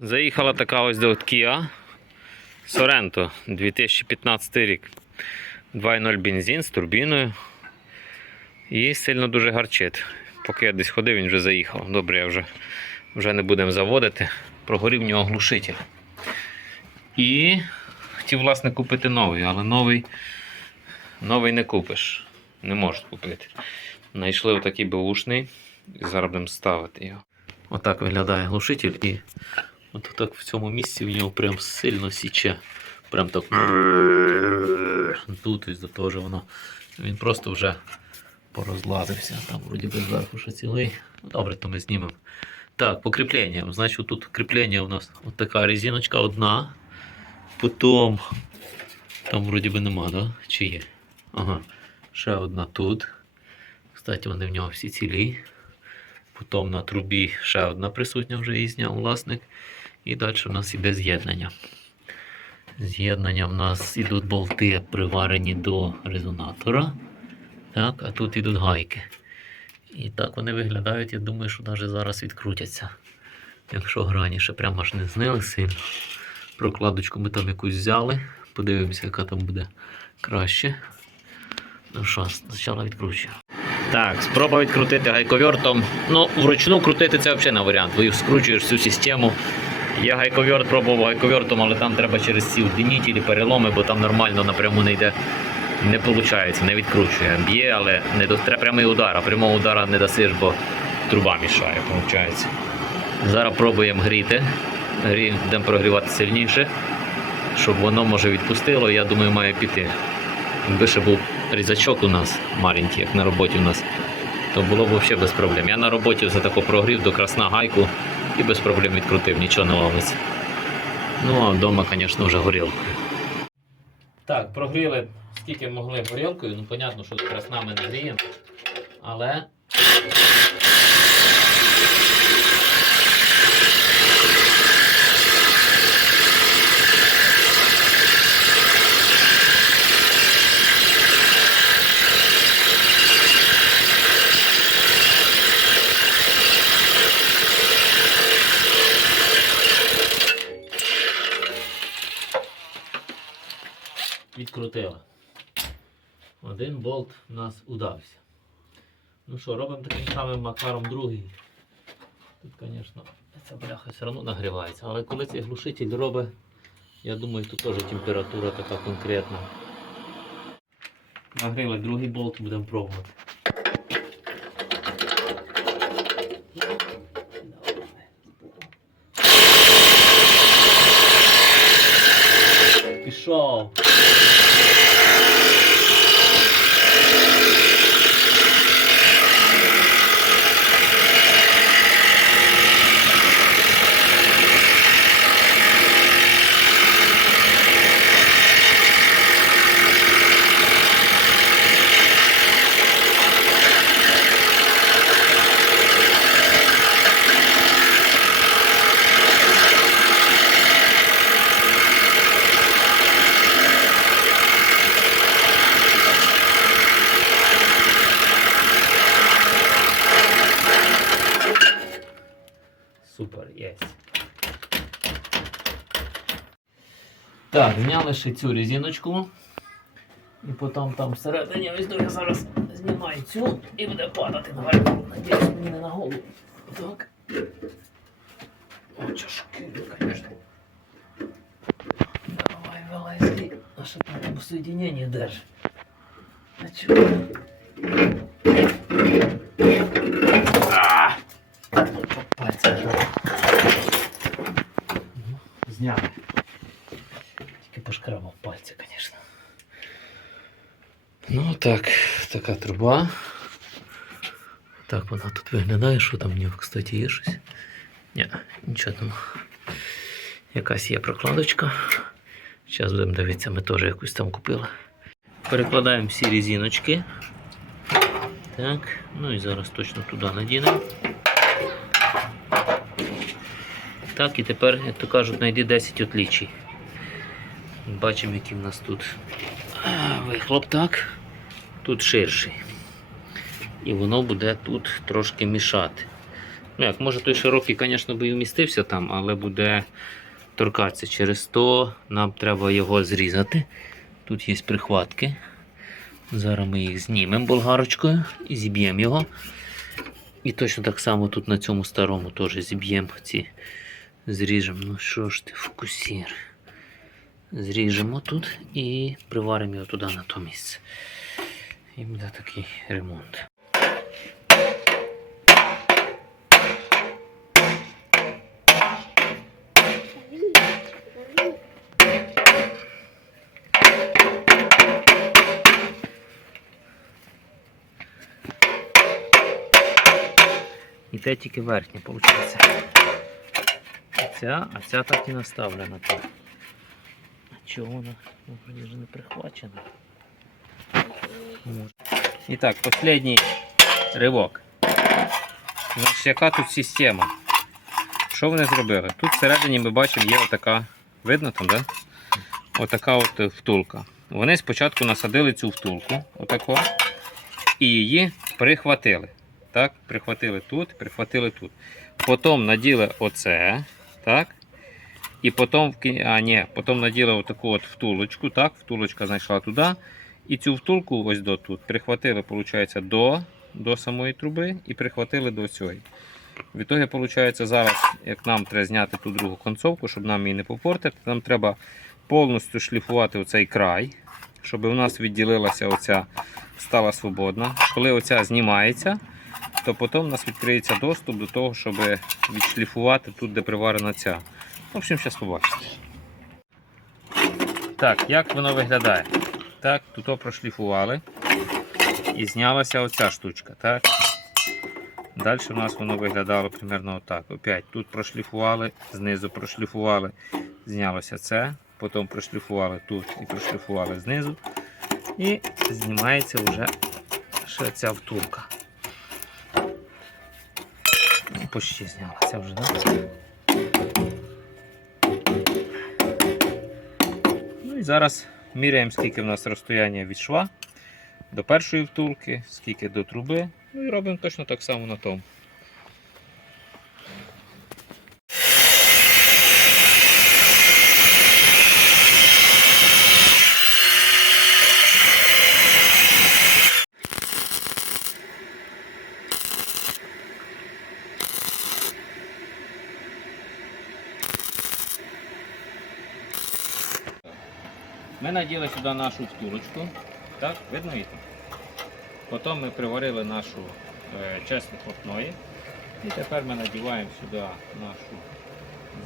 Заїхала така ось до Kia Sorento 2015 рік. 2.0 бензин з турбіною. І сильно дуже гарчить. Поки я десь ходив, він вже заїхав. Добре, я вже, вже не будемо заводити. Прогорів в нього глушитель. І хотів, власне, купити новий, але новий, новий не купиш. Не можеш купити. Знайшли отакий беушний і зараз будемо ставити його. Отак виглядає глушитель і от так в цьому місці в нього прям сильно січе. Прям так тут із-за того, що воно він просто вже порозлазився. Там вроді би зверху ще цілий. Добре, то ми знімемо. Так, по кріпленням. Значить, тут кріплення у нас от така резиночка одна. Потім там вроді би нема, да? Чи є? Ага. Ще одна тут. Кстати, вони в нього всі цілі. Потім на трубі ще одна присутня, вже її зняв власник. І далі у нас іде з'єднання. З'єднання в нас ідуть болти приварені до резонатора. Так, а тут ідуть гайки. І так вони виглядають, я думаю, що навіть зараз відкрутяться. Якщо грані ще прямо аж не знили сильно. Прокладочку ми там якусь взяли. Подивимося, яка там буде краще. Ну що, спочатку відкручуємо. Так, спроба відкрутити гайковертом. Ну, вручну крутити це взагалі не варіант. Ви скручуєш всю систему. Я гайковерт пробував гайковертом, але там треба через ці удлінітелі, переломи, бо там нормально напряму не йде. Не виходить, не відкручує. Б'є, але не до... треба прямий удар, а прямого удара не дасиш, бо труба мішає, виходить. Зараз пробуємо гріти. Гріємо, будемо прогрівати сильніше, щоб воно може відпустило, я думаю, має піти. Якби ще був різачок у нас маленький, як на роботі у нас, то було б взагалі без проблем. Я на роботі за тако прогрів до красна гайку і без проблем відкрутив, нічого не ловиться. Ну а вдома, звісно, вже горілкою. Так, прогріли скільки могли горілкою. Ну, понятно, що красна нами не гріємо. Але. Відкрутила. Один болт у нас удався. Ну що, робимо таким самим макаром другий. Тут, звісно, ця бляха все одно нагрівається. Але коли цей глушитель робить, я думаю, тут теж температура така конкретна. Нагріли другий болт, будемо пробувати. Так, зняли ще цю резиночку. І потім там всередині ось я зараз знімаю цю і буде падати наверху. Надіюсь, мені не на голову. Так. О, чашки, звісно. Давай, вилазь. А що там в соединении держ. А чого? Ну, Зняли. Тільки пошкрябав пальці, звісно. Ну так, така труба. Так вона тут виглядає, що там в нього, кстати, є щось. Ні, нічого там. Якась є прокладочка. Зараз будемо дивитися, ми теж якусь там купили. Перекладаємо всі резиночки. Так, ну і зараз точно туди надінемо. Так, і тепер, як то кажуть, знайди 10 отлічій. Бачимо, який в нас тут вихлоп так. Тут ширший. І воно буде тут трошки мішати. Ну як, може той широкий, звісно, би і вмістився там, але буде торкатися. Через то нам треба його зрізати. Тут є прихватки. Зараз ми їх знімемо болгарочкою і зіб'ємо його. І точно так само тут на цьому старому теж зіб'ємо ці. Зріжемо. Ну що ж ти, фокусір. Зріжемо тут і приваримо його туди на то місце. І буде такий ремонт. І те тільки верхня, виходить. А ця, а ця так і наставлена тут. Чого вона? Ну, вроді вже не прихвачена. І так, останній ривок. Значить, яка тут система? Що вони зробили? Тут всередині ми бачимо є отака, видно там, да? Отака от е, втулка. Вони спочатку насадили цю втулку, отако, і її прихватили. Так, прихватили тут, прихватили тут. Потім наділи оце, так. І потім, а, ні, потім наділи отаку от втулочку, так, втулочка знайшла туди. І цю втулку ось до тут прихватили, виходить, до, до самої труби і прихватили до цієї. В ітогі, виходить, зараз, як нам треба зняти ту другу концовку, щоб нам її не попортити, нам треба повністю шліфувати оцей край, щоб у нас відділилася оця, стала свободна. Коли оця знімається, то потім у нас відкриється доступ до того, щоб відшліфувати тут, де приварена ця. В общем, зараз побачите. Так, як воно виглядає? Так, тут прошліфували. І знялася оця штучка. так? Далі у нас воно виглядало примерно отак. Опять тут прошліфували, знизу прошліфували, знялося це, потім прошліфували тут і прошліфували знизу. І знімається вже ще ця втулка. Почти знялася вже, так? Ну і зараз міряємо, скільки в нас розстояння від шва до першої втулки, скільки до труби. Ну і робимо точно так само на тому. Ми наділи сюди нашу втулочку. Так, видно її? Потім ми приварили нашу е, вихлопної. І тепер ми надіваємо сюди нашу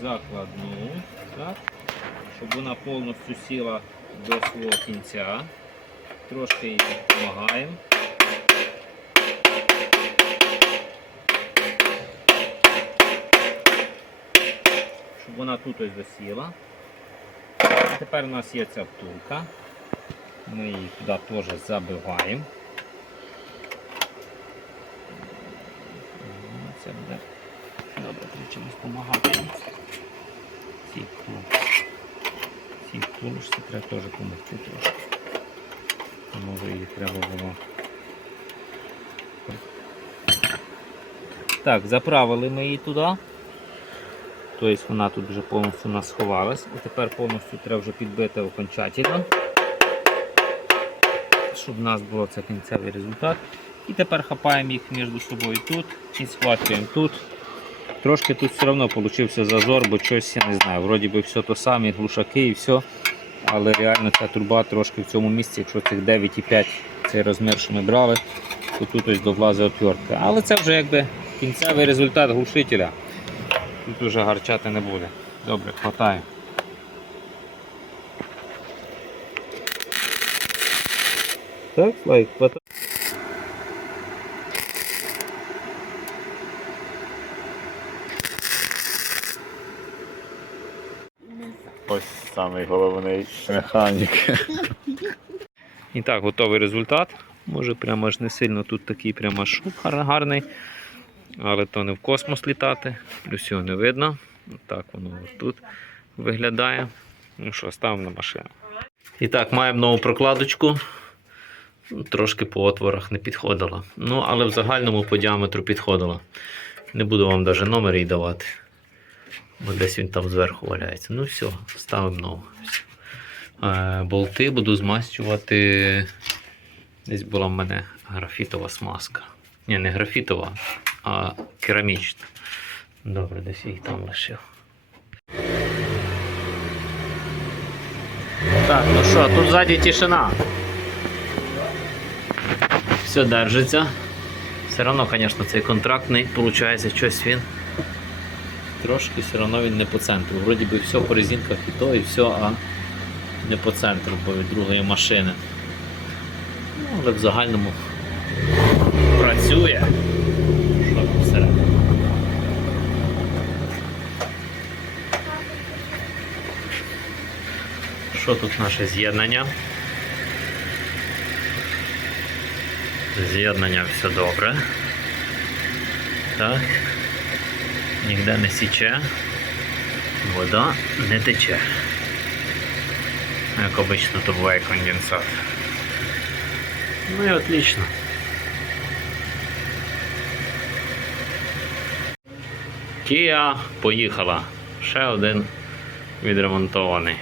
закладну, так, щоб вона повністю сіла до свого кінця. Трошки їй допомагаємо. Щоб вона тут ось засіла. Тепер у нас є ця втулка. Ми її туди теж забиваємо. Ну, Це буде добре, чимось допомагати. Цій втулочці треба теж допомогти трошки. Може її треба було. Так, заправили ми її туди. Тобто вона тут вже повністю нас сховалась. І тепер повністю треба вже підбити окончательно, щоб у нас був це кінцевий результат. І тепер хапаємо їх між собою тут і схватуємо тут. Трошки тут все одно вийшов зазор, бо щось я не знаю. Вроді би все то саме, глушаки і все. Але реально ця труба трошки в цьому місці, якщо цих 9,5 цей розмір, що ми брали, то тут ось довлазить отвертка. Але це вже якби кінцевий результат глушителя. Тут уже гарчати не буде. Добре, хватає. Так, лайк, хватає. Ось самий головний механік. І так, готовий результат. Може прямо аж не сильно тут такий прямо шуб гарний. Але то не в космос літати, плюс його не видно. Так воно тут виглядає. Ну що, ставимо на машину. І так, маємо нову прокладочку. Трошки по отворах не підходила. Ну, але в загальному по діаметру підходила. Не буду вам навіть номер їй давати. Бо десь він там зверху валяється. Ну все, ставимо нову. Е, болти буду змащувати. Десь була в мене графітова смазка. Ні, не графітова, а керамічна. Добре, десь їх там лишив. Так, ну що, тут ззаді тишина. Все держиться. Все одно, звісно, цей контрактний, виходить, щось він. Трошки все одно він не по центру. Вроді би все по резинках і то, і все, а не по центру, бо від другої машини. Ну, але в загальному працює. Що? Що тут наше з'єднання? З'єднання все добре. Так. Ніде не січе. Вода не тече. Як обично то буває конденсат. Ну і отлично. Кія поїхала. Ще один відремонтований.